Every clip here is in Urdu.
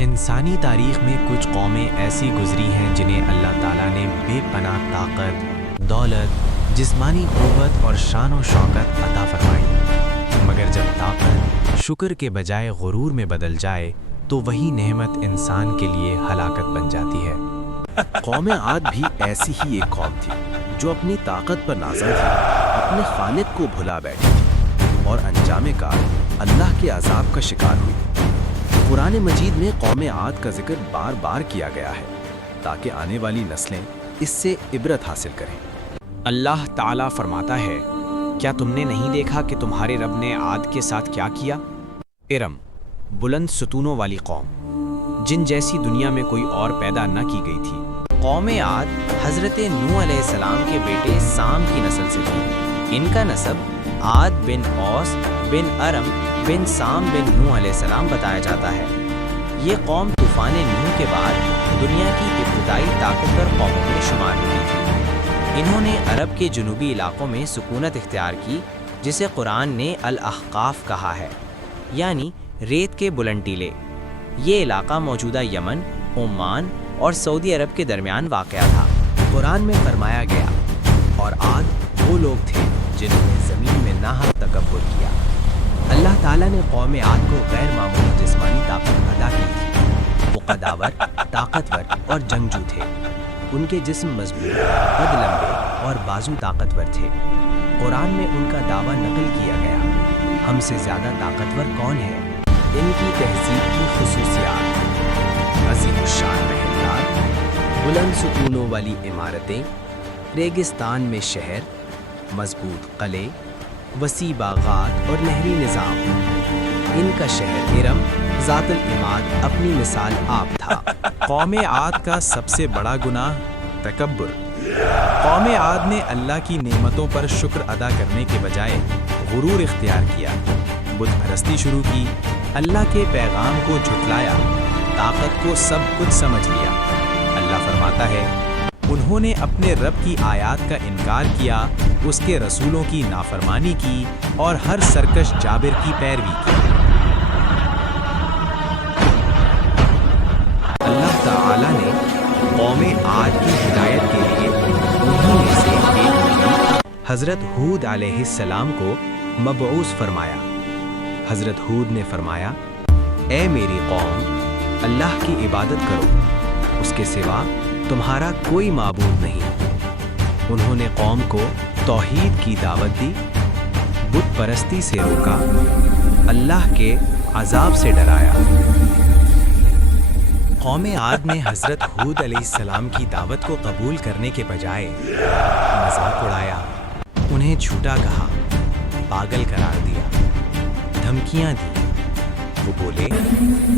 انسانی تاریخ میں کچھ قومیں ایسی گزری ہیں جنہیں اللہ تعالیٰ نے بے پناہ طاقت، دولت، جسمانی قوت اور شان و شوکت عطا فرمائی، مگر جب طاقت شکر کے بجائے غرور میں بدل جائے تو وہی نعمت انسان کے لیے ہلاکت بن جاتی ہے۔ قوم عاد بھی ایسی ہی ایک قوم تھی جو اپنی طاقت پر نازل تھی، اپنے خالق کو بھلا بیٹھی تھی اور انجام کار اللہ کے عذاب کا شکار ہوئی۔ قرآن مجید میں قوم عاد کا ذکر بار بار کیا گیا ہے تاکہ آنے والی نسلیں اس سے عبرت حاصل کریں۔ اللہ تعالیٰ فرماتا ہے، کیا تم نے نہیں دیکھا کہ تمہارے رب نے عاد کے ساتھ کیا کیا؟ ارم، بلند ستونوں والی قوم، جن جیسی دنیا میں کوئی اور پیدا نہ کی گئی تھی۔ قوم عاد حضرت نوح علیہ السلام کے بیٹے سام کی نسل سے تھی۔ ان کا نسب عاد بن اوس بن ارم بن سام بن نوح علیہ السلام بتایا جاتا ہے۔ یہ قوم طوفان نوح کے بعد دنیا کی ابتدائی طاقتور قوموں میں شمار ہوئی تھی۔ انہوں نے عرب کے جنوبی علاقوں میں سکونت اختیار کی، جسے قرآن نے الاحقاف کہا ہے، یعنی ریت کے بلند ٹیلے۔ یہ علاقہ موجودہ یمن، عمان اور سعودی عرب کے درمیان واقع تھا۔ قرآن میں فرمایا گیا، اور عاد وہ لوگ تھے جنہوں نے زمین میں ناحق تکبر کیا۔ اللہ تعالیٰ نے قوم عاد کو غیر معمولی جسمانی طاقت عطا کی تھی۔ وہ قداور، طاقتور اور جنگجو تھے۔ ان کے جسم مضبوط، قد لمبے اور بازو طاقتور تھے۔ قرآن میں ان کا دعویٰ نقل کیا گیا، ہم سے زیادہ طاقتور کون ہے؟ ان کی تہذیب کی خصوصیات: عظیم الشان محلات، بلند ستونوں والی عمارتیں، ریگستان میں شہر، مضبوط قلعے، وسیع باغات اور نہری نظام۔ ان کا شہر ارم ذات العماد اپنی مثال آپ تھا۔ قوم عاد کا سب سے بڑا گناہ تکبر۔ قوم عاد نے اللہ کی نعمتوں پر شکر ادا کرنے کے بجائے غرور اختیار کیا، بت پرستی شروع کی، اللہ کے پیغام کو جھٹلایا، طاقت کو سب کچھ سمجھ لیا۔ اللہ فرماتا ہے، انہوں نے اپنے رب کی آیات کا انکار کیا، اس کے رسولوں کی نافرمانی کی اور ہر سرکش جابر کی پیروی کی۔ اللہ تعالیٰ نے قوم عاد کی ہدایت کے لیے انہی میں سے ایک نبی حضرت ہود علیہ السلام کو مبعوث فرمایا۔ حضرت ہود نے فرمایا، اے میری قوم، اللہ کی عبادت کرو، اس کے سوا تمہارا کوئی معبود نہیں۔ انہوں نے قوم کو توحید کی دعوت دی، بت پرستی سے روکا، اللہ کے عذاب سے ڈرایا۔ قوم عاد نے حضرت ہود علیہ السلام کی دعوت کو قبول کرنے کے بجائے مذاق اڑایا، انہیں جھوٹا کہا، پاگل قرار دیا، دھمکیاں دی۔ وہ بولے،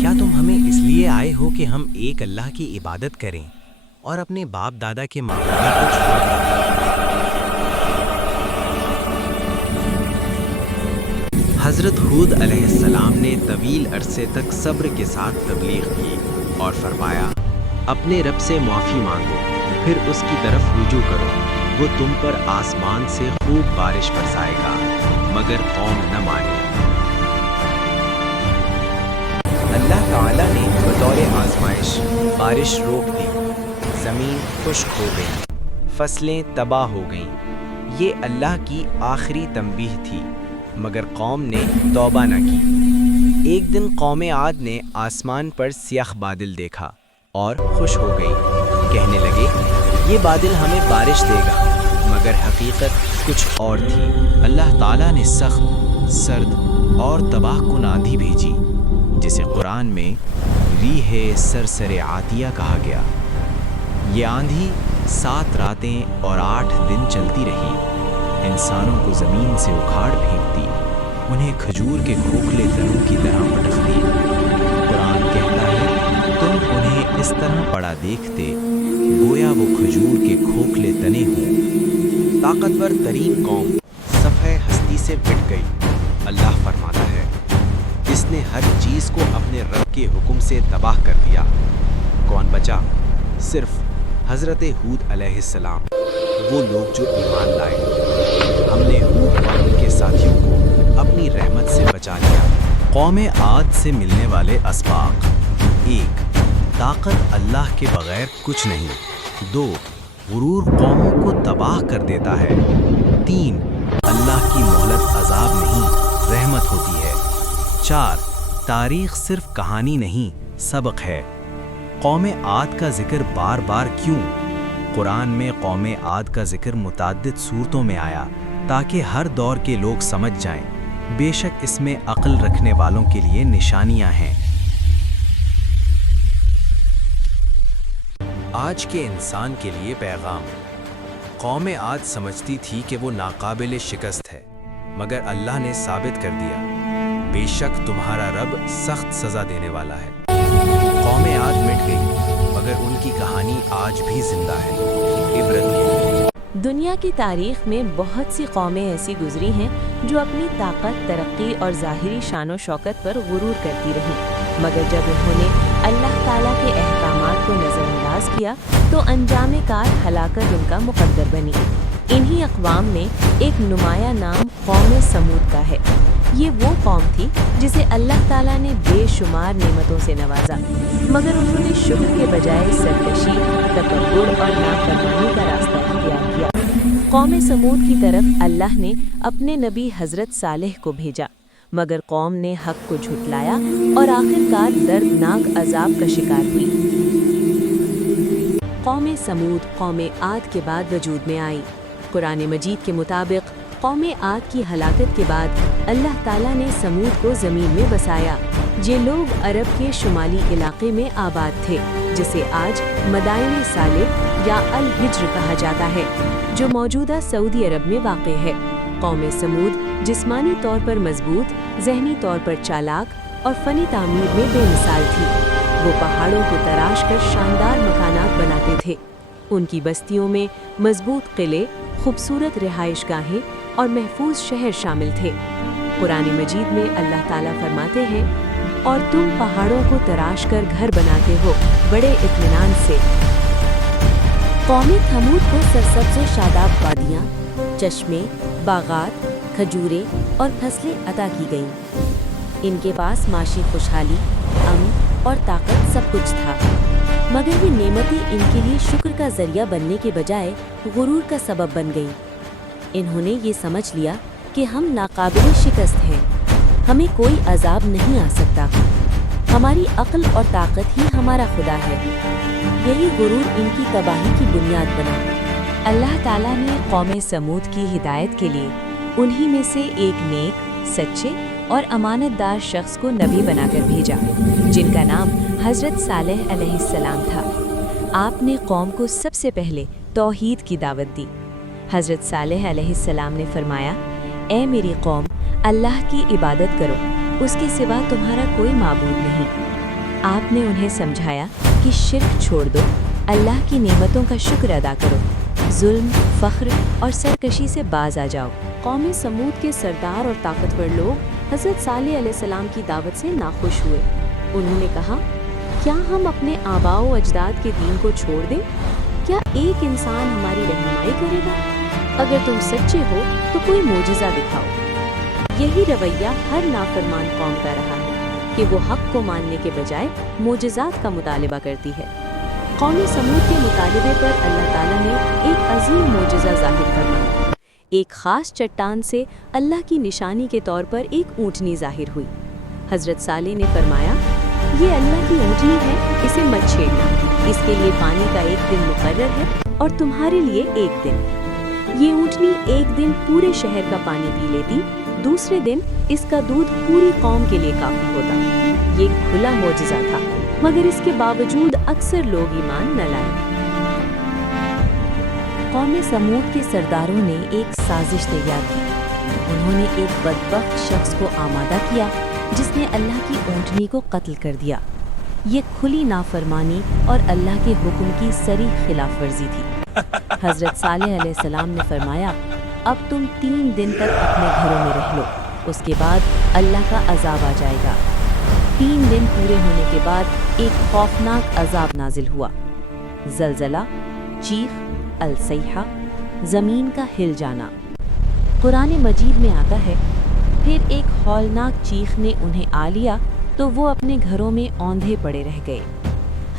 کیا تم ہمیں اس لیے آئے ہو کہ ہم ایک اللہ کی عبادت کریں اور اپنے باپ دادا کے معبودوں کو چھوڑ دیں؟ حضرت ہود علیہ السلام نے طویل عرصے تک صبر کے ساتھ تبلیغ کی اور فرمایا، اپنے رب سے معافی مانگو، پھر اس کی طرف رجوع کرو، وہ تم پر آسمان سے خوب بارش برسائے گا، مگر قوم نہ مانی۔ اللہ تعالیٰ نے بطور آزمائش بارش روک دی، زمین خشک ہو گئی، فصلیں تباہ ہو گئیں۔ یہ اللہ کی آخری تنبیہ تھی، مگر قوم نے توبہ نہ کی۔ ایک دن قوم عاد نے آسمان پر سیاہ بادل دیکھا اور خوش ہو گئی، کہنے لگے، یہ بادل ہمیں بارش دے گا، مگر حقیقت کچھ اور تھی۔ اللہ تعالیٰ نے سخت، سرد اور تباہ کن آندھی بھیجی، جسے قرآن میں ریح سرسر عاتیہ کہا گیا۔ یہ آندھی 7 راتیں اور 8 دن چلتی رہی، انسانوں کو زمین سے اکھاڑ پھینکتی، انہیں کھجور کے کھوکھلے تنوں کی طرح پٹکتی۔ قرآن کہتا ہے، تم انہیں اس طرح پڑا دیکھتے گویا وہ کھجور کے کھوکھلے تنے ہوں۔ طاقتور ترین قوم صفحہ ہستی سے مٹ گئی۔ اللہ فرماتا ہے، اس نے ہر چیز کو اپنے رب کے حکم سے تباہ کر دیا۔ کون بچا؟ صرف حضرت ہود علیہ السلام، وہ لوگ جو ایمان لائے۔ ہم نے ہود اور ان کے ساتھیوں کو اپنی رحمت سے بچا لیا۔ قوم عاد سے ملنے والے اسباق: 1 طاقت اللہ کے بغیر کچھ نہیں۔ 2 غرور قوموں کو تباہ کر دیتا ہے۔ 3 اللہ کی مہلت عذاب نہیں رحمت ہوتی ہے۔ 4 تاریخ صرف کہانی نہیں سبق ہے۔ قوم عاد کا ذکر بار بار کیوں؟ قرآن میں قوم عاد کا ذکر متعدد صورتوں میں آیا تاکہ ہر دور کے لوگ سمجھ جائیں۔ بے شک اس میں عقل رکھنے والوں کے لیے نشانیاں ہیں۔ آج کے انسان کے لیے پیغام۔ قوم عاد سمجھتی تھی کہ وہ ناقابل شکست ہے، مگر اللہ نے ثابت کر دیا، بے شک تمہارا رب سخت سزا دینے والا ہے۔ قوم عاد مٹ گئی، مگر ان کی کہانی آج بھی زندہ ہے، عبرت کے لیے۔ دنیا کی تاریخ میں بہت سی قومیں ایسی گزری ہیں جو اپنی طاقت، ترقی اور ظاہری شان و شوکت پر غرور کرتی رہیں، مگر جب انہوں نے اللہ تعالیٰ کے احکامات کو نظر انداز کیا تو انجام کار ہلاکت ان کا مقدر بنی۔ انہی اقوام میں ایک نمایاں نام قوم سمود کا ہے۔ یہ وہ قوم تھی جسے اللہ تعالیٰ نے بے شمار نعمتوں سے نوازا، مگر انہوں نے شکر کے بجائے سرکشی، تکبر اور نافرمانی کا راستہ اختیار کیا۔ قوم سمود کی طرف اللہ نے اپنے نبی حضرت صالح کو بھیجا، مگر قوم نے حق کو جھٹلایا اور آخرکار دردناک عذاب کا شکار ہوئی۔ قوم سمود قوم عاد کے بعد وجود میں آئی۔ قرآن مجید کے مطابق قوم عاد کی ہلاکت کے بعد اللہ تعالیٰ نے سمود کو زمین میں بسایا۔ یہ لوگ عرب کے شمالی علاقے میں آباد تھے، جسے آج مدائن صالح یا الحجر کہا جاتا ہے، جو موجودہ سعودی عرب میں واقع ہے۔ قوم سمود جسمانی طور پر مضبوط، ذہنی طور پر چالاک اور فنی تعمیر میں بے مثال تھی۔ وہ پہاڑوں کو تراش کر شاندار مکانات بناتے تھے۔ ان کی بستیوں میں مضبوط قلعے، خوبصورت رہائش گاہیں اور محفوظ شہر شامل تھے۔ قرآن مجید میں اللہ تعالیٰ فرماتے ہیں، اور تم پہاڑوں کو تراش کر گھر بناتے ہو بڑے اطمینان سے۔ قوم تھمود کو سرسبز و شاداب وادیاں، چشمے، باغات، کھجوریں اور فصلیں عطا کی گئیں۔ ان کے پاس معاشی خوشحالی، امن اور طاقت سب کچھ تھا، مگر یہ نعمتیں ان کے لیے شکر کا ذریعہ بننے کے بجائے غرور کا سبب بن گئیں۔ انہوں نے یہ سمجھ لیا کہ ہم ناقابل شکست ہیں، ہمیں کوئی عذاب نہیں آ سکتا، ہماری عقل اور طاقت ہی ہمارا خدا ہے۔ یہی غرور ان کی تباہی کی بنیاد بنا۔ اللہ تعالیٰ نے قوم سمود کی ہدایت کے لیے انہی میں سے ایک نیک، سچے اور امانت دار شخص کو نبی بنا کر بھیجا، جن کا نام حضرت صالح علیہ السلام تھا۔ آپ نے قوم کو سب سے پہلے توحید کی دعوت دی۔ حضرت صالح علیہ السلام نے فرمایا، اے میری قوم، اللہ کی عبادت کرو، اس کے سوا تمہارا کوئی معبود نہیں۔ آپ نے انہیں سمجھایا کہ شرک چھوڑ دو، اللہ کی نعمتوں کا شکر ادا کرو، ظلم، فخر اور سرکشی سے باز آ جاؤ۔ قوم سمود کے سردار اور طاقتور لوگ حضرت صالح علیہ السلام کی دعوت سے ناخوش ہوئے۔ انہوں نے کہا، کیا ہم اپنے آباء و اجداد کے دین کو چھوڑ دیں؟ کیا ایک انسان ہماری رہنمائی کرے گا؟ اگر تم سچے ہو تو کوئی معجزہ دکھاؤ۔ یہی رویہ ہر نافرمان قوم کا رہا ہے کہ وہ حق کو ماننے کے بجائے معجزات کا مطالبہ کرتی ہے۔ قوم سمود کے مطالبے پر اللہ تعالیٰ نے ایک عظیم معجزہ ظاہر فرمایا۔ ایک خاص چٹان سے اللہ کی نشانی کے طور پر ایک اونٹنی ظاہر ہوئی۔ حضرت صالح نے فرمایا، یہ اللہ کی اونٹنی ہے، اسے مت چھیڑنا، اس کے لیے پانی کا ایک دن مقرر ہے اور تمہارے لیے ایک دن۔ یہ اونٹنی ایک دن پورے شہر کا پانی پی لیتی، دوسرے دن اس کا دودھ پوری قوم کے لیے کافی ہوتا۔ یہ کھلا معجزہ تھا، مگر اس کے باوجود اکثر لوگ ایمان نہ لائے۔ قوم سمود کے سرداروں نے ایک سازش تیار کی۔ انہوں نے ایک بدبخت شخص کو آمادہ کیا جس نے اللہ کی اونٹنی کو قتل کر دیا۔ یہ کھلی نافرمانی اور اللہ کے حکم کی صریح خلاف ورزی تھی۔ حضرت صالح علیہ السلام نے فرمایا، اب تم 3 دن تک اپنے گھروں میں رہ لو، اس کے بعد اللہ کا عذاب آ جائے گا۔ 3 دن پورے ہونے کے بعد ایک خوفناک عذاب نازل ہوا، زلزلہ، چیخ، الصیحہ، زمین کا ہل جانا۔ قرآن مجید میں آتا ہے، پھر ایک ہولناک چیخ نے انہیں آ لیا تو وہ اپنے گھروں میں اوندھے پڑے رہ گئے۔